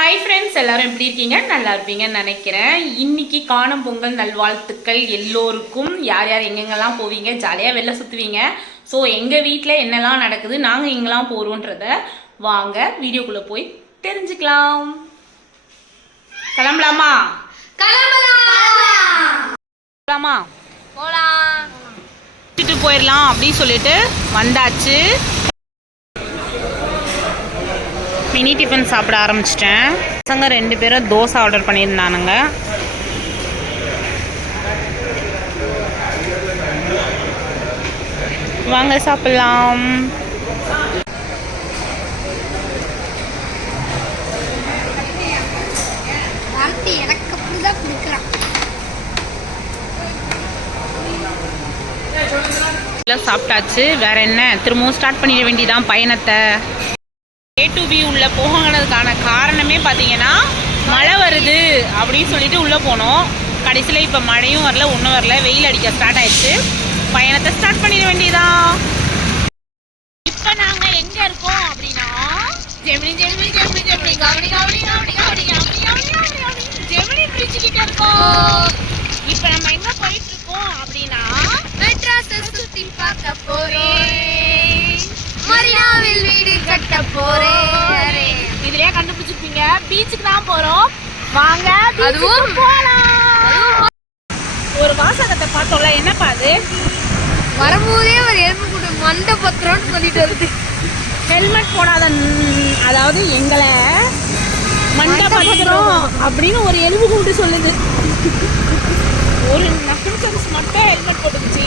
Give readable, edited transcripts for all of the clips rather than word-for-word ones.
Hi friends, எல்லாரும் எப்படி இருக்கீங்க? நல்லா இருப்பீங்கன்னு நினைக்கிறேன். இன்னைக்கு காணும் பொங்கல் நல்வாழ்த்துக்கள் எல்லோருக்கும். யார் யார் எங்கெங்கெல்லாம் போவீங்க, ஜாலியாக வெளில சுற்றுவீங்க. ஸோ எங்கள் வீட்டில் என்னெல்லாம் நடக்குது, நாங்கள் எங்கெல்லாம் போகிறோன்றத வாங்க வீடியோக்குள்ளே போய் தெரிஞ்சுக்கலாம். கிளம்பலாமா? கிளம்பலாமா? போகலாம். போயிடலாம் அப்படின்னு சொல்லிட்டு வந்தாச்சு. மினி டிஃபன் சாப்பிட ஆரம்பிச்சிட்டேன். பசங்க 2 பேரும் தோசை ஆர்டர் பண்ணியிருந்தானுங்க. வாங்க சாப்பிடலாம். சாப்பிட்டாச்சு. வேற என்ன, திரும்பவும் ஸ்டார்ட் பண்ணிட வேண்டியதான் பயணத்தை. A to B உள்ளே போகணுன்றதுக்கான காரணமே பார்த்தீங்கன்னா மழை வருது அப்படின்னு சொல்லிட்டு உள்ளே போனோம். கடைசியில் இப்போ மழையும் வரல, ஒன்றும் வரல, வெயில் அடிக்க ஸ்டார்ட் ஆயிடுச்சு. பயணத்தை ஸ்டார்ட் பண்ணிட வேண்டியதான். இப்போ நாங்கள் எங்கே இருக்கோம் அப்படின்னா ஜெமினி பிரிட்ஜ் கிட்ட இருக்கோம். இப்போ நம்ம எங்கே போயிட்டு இருக்கோம் அப்படின்னா மெட்ராஸை சுற்றி பார்க்க போறேன், மரியாவில் வீடு கட்ட போறேன். இதுலயே கண்டுபிடிச்சிருப்பீங்க, பீச்சுக்கு தான் போறோம். வாங்க அதுவும் போலாம். ஒரு வாசகத்தை பார்த்தோம்ல, என்னப்பா அது? வரும்போதே ஒரு எலும்பு கூட்டு மண்டை பத்திரம்னு சொல்லிட்டு வருது. ஹெல்மெட் போடாத, அதாவது எங்களை மண்டை பத்திரம் அப்படின்னு ஒரு எலும்பு கூட்டு சொல்லுது. ஒரு நக்கன்சன்ஸ் மட்டும் ஹெல்மெட் போட்டுக்குச்சு.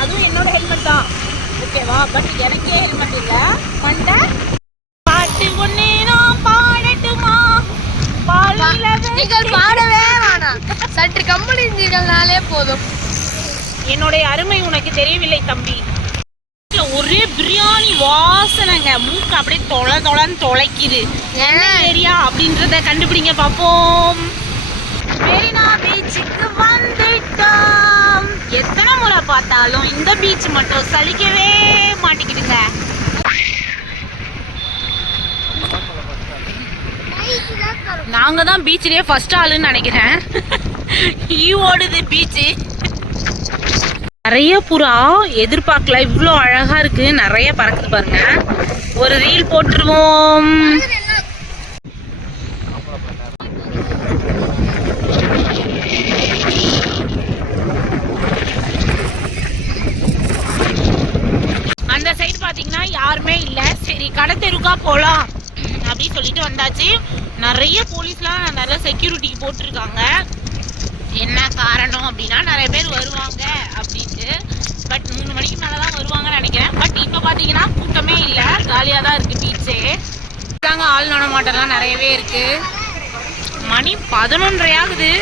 அதுவும் என்னோட ஹெல்மெட் தான், ஓகேவா? பட் எனக்கே ஹெல்மெட் இல்லை. மண்டை பாட்டு ஒண்ணே நான் பாடட்டுமா? நீங்கள் பாடவே வேணாம், சற்று கம்பெனினாலே போதும். என்னுடைய அருமை உனக்கு தெரியவில்லை தம்பி. ஒரே பிரியாணி வாசனைங்க, மூக்கு அப்படியே தொலைன்னு தொலைக்குது. என்ன ஏரியா அப்படின்றத கண்டுபிடிங்க பார்ப்போம். மெரினா பீச்சுக்கு வந்துட்டோம். எத்தனை முறை பார்த்தாலும் இந்த பீச் மட்டும் சலிக்கவே மாட்டிக்கிடுங்க. நாங்க தான் பீச்சிலேயே ஃபர்ஸ்ட் ஆளுன்னு நினைக்கிறேன். ஓடுது பீச்சு. நிறைய புறா, எதிர்பார்க்கல இவ்வளோ அழகா இருக்கு. நிறைய பறக்குது பாருங்க. ஒரு ரீல் போட்டுருவோம். அந்த சைடு பாத்தீங்கன்னா யாருமே இல்ல. சரி, கடை தெருக்கா போலாம் அப்படின்னு சொல்லிட்டு வந்தாச்சு. நிறைய போலீஸ்லாம் நிறைய செக்யூரிட்டிக்கு போட்டிருக்காங்க. என்ன காரணம் அப்படின்னா நிறைய பேர் வருவாங்க அப்படின்ட்டு. பட் 3 மணிக்கு மேலதான் வருவாங்கன்னு நினைக்கிறேன். பட் இப்ப பாத்தீங்கன்னா கூட்டமே இல்ல, ஜாலியா தான் இருக்கு பீச்சே. ஆள் நடமாட்டம்லாம் நிறையவே இருக்கு. மணி 11:30 ஆகுது.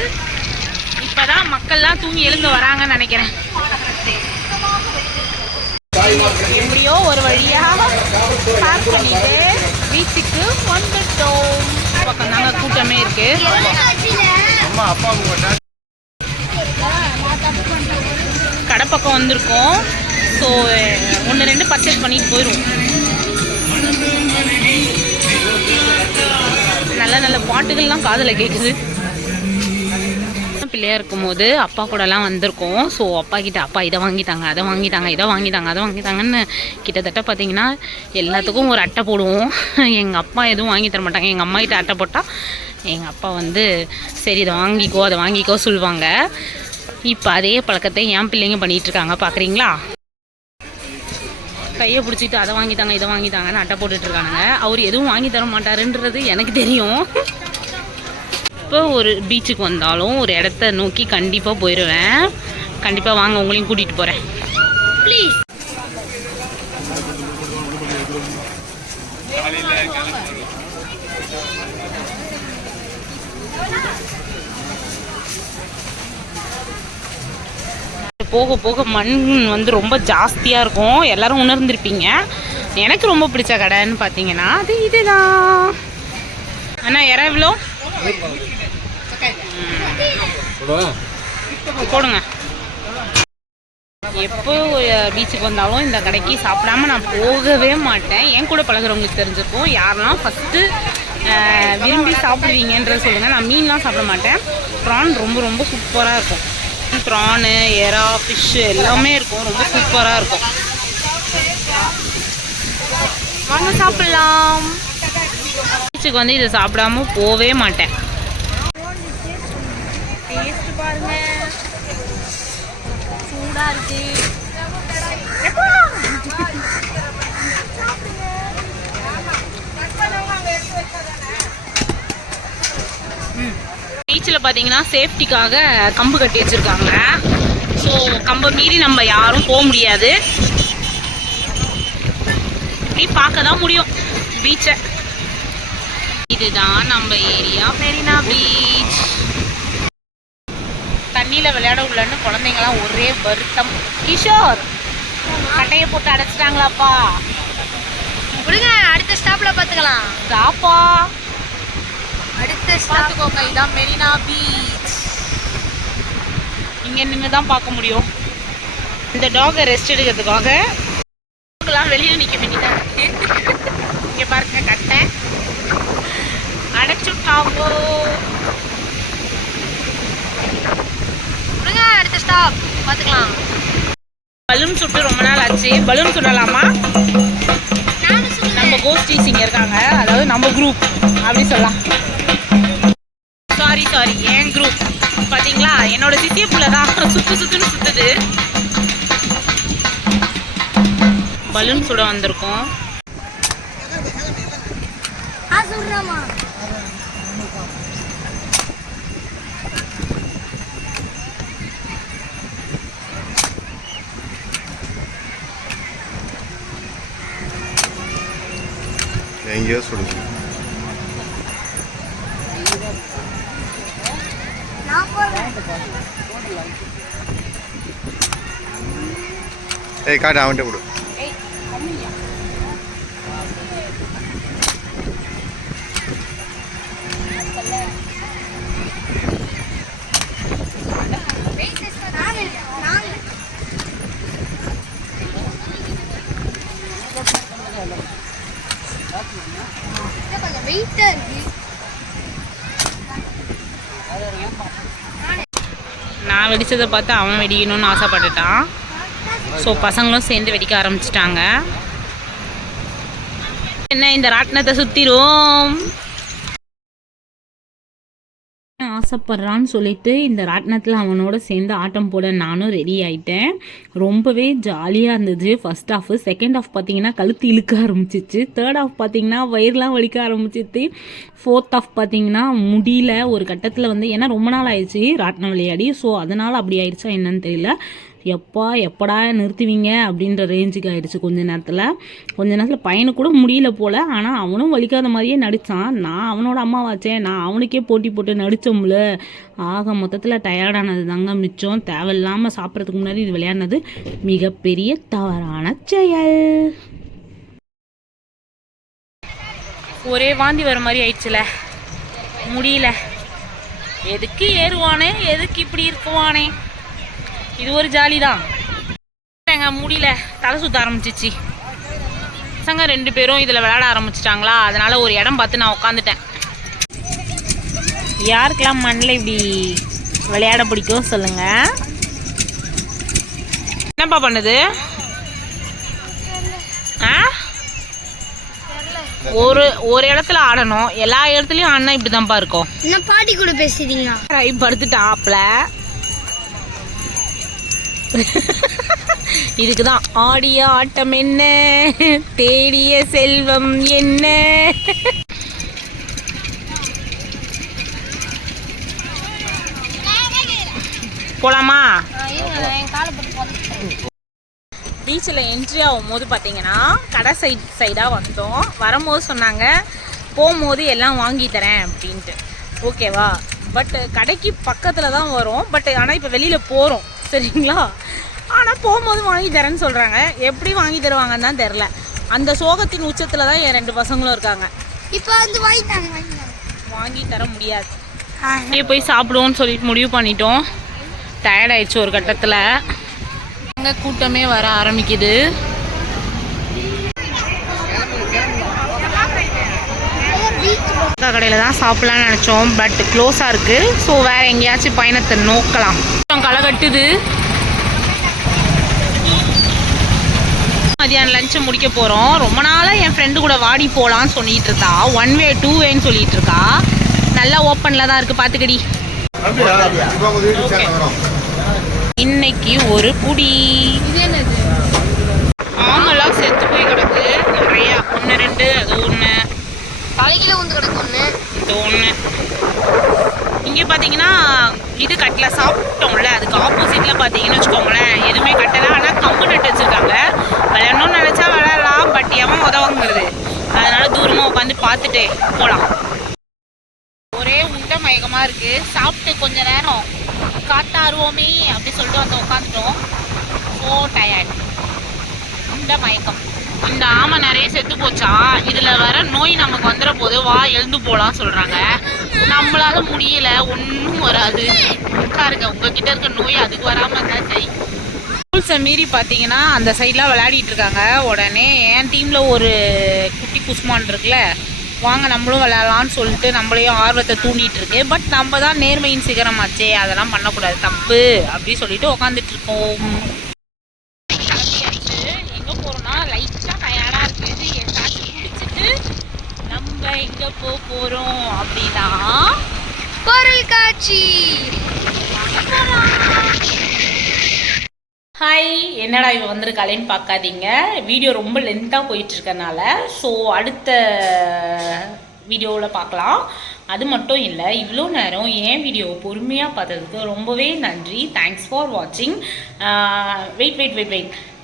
இப்பதான் மக்கள்லாம் தூங்கி எழுந்து வராங்கன்னு நினைக்கிறேன். எப்படியோ ஒரு வழியா பார்க் பண்ணிட்டு பீச்சுக்கு வந்துட்டோம். பக்கம் தாங்க கூட்டமே இருக்கு. கடை பக்கம் வந்திருக்கோம். ஸோ 1-2 பர்ச்சேஸ் பண்ணிட்டு போயிடும். நல்ல நல்ல பாட்டுகள்லாம் காதில் கேட்குது. பிள்ளையா இருக்கும்போது அப்பா கூடலாம் வந்திருக்கோம். ஸோ அப்பா கிட்ட அப்பா இதை வாங்கிட்டாங்க, அதை வாங்கிட்டாங்க, இதை வாங்கிட்டாங்க, அதை வாங்கிட்டாங்கன்னு கிட்டத்தட்ட பார்த்தீங்கன்னா எல்லாத்துக்கும் ஒரு அட்டை போடுவோம். எங்கள் அப்பா எதுவும் வாங்கி தர மாட்டாங்க. எங்கள் அம்மா கிட்ட அட்டை போட்டால் எங்கள் அப்பா வந்து சரி இதை வாங்கிக்கோ அதை வாங்கிக்கோ சொல்லுவாங்க. இப்போ அதே பழக்கத்தை என் பிள்ளைங்க பண்ணிகிட்ருக்காங்க, பார்க்குறீங்களா? கையை பிடிச்சிட்டு அதை வாங்கிட்டாங்க இதை வாங்கிட்டாங்கன்னு அட்டை போட்டுட்ருக்காங்க. அவர் எதுவும் வாங்கி தர மாட்டாருன்றது எனக்கு தெரியும். இப்போ ஒரு பீச்சுக்கு வந்தாலும் ஒரு இடத்த நோக்கி கண்டிப்பாக போயிடுவேன். கண்டிப்பாக வாங்க, உங்களையும் கூட்டிகிட்டு போகிறேன் ப்ளீஸ். போக போக மண் வந்து ரொம்ப ஜாஸ்தியாக இருக்கும். எல்லாரும் உணர்ந்திருப்பீங்க. எனக்கு ரொம்ப பிடிச்ச கடைன்னு பார்த்தீங்கன்னா அது இதுதான். அண்ணா இறை எவ்வளோ போடுங்க. எப்போ பீச்சுக்கு வந்தாலும் இந்த கடைக்கு சாப்பிடாம நான் போகவே மாட்டேன். என் கூட பழகுறவங்களுக்கு தெரிஞ்சிருக்கும். யாரெல்லாம் ஃபஸ்ட்டு விரும்பி சாப்பிடுவீங்கன்றத சொல்லுங்கள். நான் மீன்லாம் சாப்பிட மாட்டேன். ப்ரான் ரொம்ப ரொம்ப சூப்பராக இருக்கும். ப்ரானு, எறா, ஃபிஷ்ஷு எல்லாமே இருக்கும். ரொம்ப சூப்பராக இருக்கும். வாங்க சாப்பிடலாம். பீச்சுக்கு வந்து இதை சாப்பிடாம போவே மாட்டேன். டேஸ்ட் பாருங்க, சூடாக இருக்கு. பீச்சில் பார்த்தீங்கன்னா சேஃப்டிக்காக கம்பு கட்டி வச்சுருக்காங்க. ஸோ கம்பை மீறி நம்ம யாரும் போக முடியாது. இப்படி பார்க்க தான் முடியும் பீச்சை. இதுதான் நம்ம ஏரியா மெரினா பீச். தண்ணியில் விளையாட உள்ளன்னு குழந்தைங்களாம் ஒரே வருத்தம். கிஷோர், கட்டையை போட்டு அடைச்சிட்டாங்களாப்பா. விடுங்க, அடுத்த ஸ்டாப்ல பார்த்துக்கலாம். ஸ்டாப்பா? அடுத்த பார்த்துக்கோங்க, இதான் மெரினா பீச். இங்கே நின்று தான் பார்க்க முடியும். இந்த டாகை ரெஸ்ட் எடுக்கிறதுக்காக வெளியில் நிற்க வேண்டியதான். இங்கே பாருங்க, கட்டை அடைச்சுட்டாங்கோ. விடுங்க, அடுத்த ஸ்டாப் பார்த்துக்கலாம். பலூன் சுட்டு ரொம்ப நாள் ஆச்சு. பலூன் சுடலாமா? நம்ம கோஸ்டிஸ் இங்கே இருக்காங்க, அதாவது நம்ம குரூப் அப்படி சொல்லலாம். சாரி, என் குரூப். பார்த்தீங்களா, என்னோட சித்திய புள்ள தான் சுத்துன்னு சுத்துது. பலூன் சுட வந்திருக்கோம். எங்கேயோ சுடுது. ஏய் காட்டு, அவன்கிட்ட கொடு. நான் வெடிச்சதை பார்த்து அவன் வெடிக்கணும்னு ஆசைப்பட்டுட்டான். ஸோ பசங்களும் சேர்ந்து வெடிக்க ஆரம்பிச்சிட்டாங்க. என்ன, இந்த ராட்டினத்தை சுற்றிரும் ஆசைப்படுறான்னு சொல்லிட்டு இந்த ராட்டினத்தில் அவனோட சேர்ந்து ஆட்டம் போட நானும் ரெடி ஆகிட்டேன். ரொம்பவே ஜாலியாக இருந்தது. First half. செகண்ட் ஹாஃப் பார்த்தீங்கன்னா கழுத்து இழுக்க ஆரம்பிச்சிச்சு. தேர்ட் ஹாஃப் பார்த்தீங்கன்னா வயிறுலாம் வலிக்க ஆரம்பிச்சிச்சு. ஃபோர்த் ஹாஃப் பார்த்தீங்கன்னா முடியல ஒரு கட்டத்தில் வந்து, ஏன்னா ரொம்ப நாள் ஆயிடுச்சு ராட்டினம் விளையாடி. ஸோ அதனால் அப்படி ஆயிடுச்சா என்னன்னு தெரியல. எப்படா நிறுத்துவீங்க அப்படின்ற ரேஞ்சுக்கு ஆயிடுச்சு. கொஞ்ச நேரத்தில் பையனுக்கு கூட முடியல போல். ஆனால் அவனும் வலிக்காத மாதிரியே நடித்தான். நான் அவனோட அம்மாவாச்சேன், நான் அவனுக்கே போட்டி போட்டு நடித்தோம்ல. ஆக மொத்தத்தில் டயர்டானது தாங்க மிச்சம். தேவையில்லாமல் சாப்பிட்றதுக்கு முன்னாடி இது விளையாடினது மிகப்பெரிய தவறான செயல். ஒரே வாந்தி வர மாதிரி ஆயிடுச்சுல, முடியல. எதுக்கு ஏறுவானே, எதுக்கு இப்படி இருக்குவானே. இது ஒரு ஜாலி தான். எங்க முடியல, தலை சுத்த ஆரம்பிச்சிச்சு. பசங்க 2 பேரும் இதில் விளையாட ஆரம்பிச்சிட்டாங்களா, அதனால ஒரு இடம் பார்த்து நான் உட்காந்துட்டேன். யாருக்கெல்லாம் மண்ணில் இப்படி விளையாட பிடிக்கும் சொல்லுங்க. என்னப்பா பண்ணுது? ஒரு இடத்துல ஆடணும், எல்லா இடத்துலயும் ஆடினா இப்படிதான்ப்பா இருக்கும். என்ன பாட்டி கூட பேசுறீங்க? படுத்துட்டாப்ல. இதுக்குதான் ஆடிய ஆட்டம் என்ன, தேடிய செல்வம் என்ன. போலாமா? பீச்சில் என்ட்ரி ஆகும்போது பார்த்தீங்கன்னா கடை சைடாக வந்தோம். வரும்போது சொன்னாங்க போகும்போது எல்லாம் வாங்கி தரேன் அப்படின்ட்டு. ஓகேவா, பட் கடைக்கு பக்கத்தில் தான் வரும். பட் ஆனால் இப்போ வெளியில் போகிறோம், சரிங்களா. ஆனால் போகும்போது வாங்கி தரேன்னு சொல்கிறாங்க. எப்படி வாங்கி தருவாங்கன்னு தான் தெரில. அந்த சோகத்தின் உச்சத்தில் தான் என் 2 பசங்களும் இருக்காங்க. இப்போ வந்து வாங்கி தர முடியாது. இங்கே போய் சாப்பிடுவோன்னு சொல்லிட்டு முடிவு பண்ணிட்டோம். டயர்ட் ஆயிடுச்சு ஒரு கட்டத்தில். அங்கே கூட்டமே வர ஆரம்பிக்குது. கடையில் தான் சாப்பிட்லான்னு நினச்சோம், பட் க்ளோஸாக இருக்குது. ஸோ வேறு எங்கேயாச்சும் பயணத்தை நோக்கலாம். களை கட்டுது. மதியானம் லஞ்சை முடிக்க போகிறோம். ரொம்ப நாளாக என் ஃப்ரெண்டு கூட வாடி போகலான்னு சொல்லிட்டு இருக்கா. 1 வே 2 வேன்னு சொல்லிட்டு இருக்கா. நல்லா ஓப்பனில் தான் இருக்குது, பார்த்துக்கடி. இன்னைக்கு ஒரு புடி ஆமெல்லாம் செத்து போய் கிடக்கு நிறையா. 1 2 அது 1 தலைகில வந்து கிடக்கு ஒன்று, இது 1. இங்கே பார்த்தீங்கன்னா இது கட்டல, சாப்பிட்டோம்ல அதுக்கு ஆப்போசிட்டில் பார்த்தீங்கன்னு வச்சுக்கோங்களேன், எதுவுமே கட்டலை. ஆனால் கம்பு நட்டு வச்சுருக்காங்க. விளையாடணும்னு நினச்சா விளையாடலாம், பட் எவன் உதவுங்கிறது. அதனால தூரமாக உட்காந்து பார்த்துட்டு போகலாம். ஒரே உண்டை மயக்கமாக இருக்குது. சாப்பிட்டு கொஞ்ச நேரம் காத்தாருவோமே அப்படி சொல்லிட்டு வந்து உட்காந்துட்டோம். ஸோ டயர்ட், உண்டை மயக்கம். இந்த ஆமை நிறைய செத்து போச்சா, இதில் வர நோய் நமக்கு வந்துட போது வா எழுந்து போகலாம் சொல்கிறாங்க. நம்மளால முடியல, ஒன்றும் வராது. உட்காருங்க, உங்ககிட்ட இருக்க நோய் அதுக்கு வராமல் இருந்தால் சரி. ரூல்ஸை மீறி பார்த்தீங்கன்னா அந்த சைட்லாம் விளையாடிட்டு இருக்காங்க. உடனே என் டீமில் ஒரு குட்டி குஸ்மான் இருக்குல்ல, வாங்க நம்மளும் விளையாடலான்னு சொல்லிட்டு நம்மளையும் ஆர்வத்தை தூண்டிகிட்டு இருக்கு. பட் நம்ம தான் நேர்மையின் சிகரமாச்சே, அதெல்லாம் பண்ணக்கூடாது, தப்பு அப்படி சொல்லிட்டு உட்காந்துட்டு இருக்கோம். எங்கே போகிறோம்னா லைட்டாக டயர்டாக இருக்குது. எல்லாத்தையும் குடிச்சிட்டு நம்ம எங்கே போகிறோம் அப்படின்னா பொருள் காட்சி. ஹாய், என்னடா இவ வந்திருக்காளேன்னு பார்க்காதீங்க. வீடியோ ரொம்ப லென்த்தாக போயிட்டுருக்கனால ஸோ அடுத்த வீடியோவில் பார்க்கலாம். அது மட்டும் இல்லை, இவ்வளோ நேரம் என் வீடியோவை பொறுமையாக பார்த்ததுக்கு ரொம்பவே நன்றி. தேங்க்ஸ் ஃபார் வாட்சிங். வெயிட்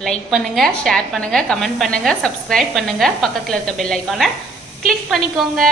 லைக் பண்ணுங்கள், ஷேர் பண்ணுங்கள், கமெண்ட் பண்ணுங்கள், சப்ஸ்கிரைப் பண்ணுங்கள், பக்கத்தில் இருக்க பெல் ஐக்கானை கிளிக் பண்ணிக்கோங்க.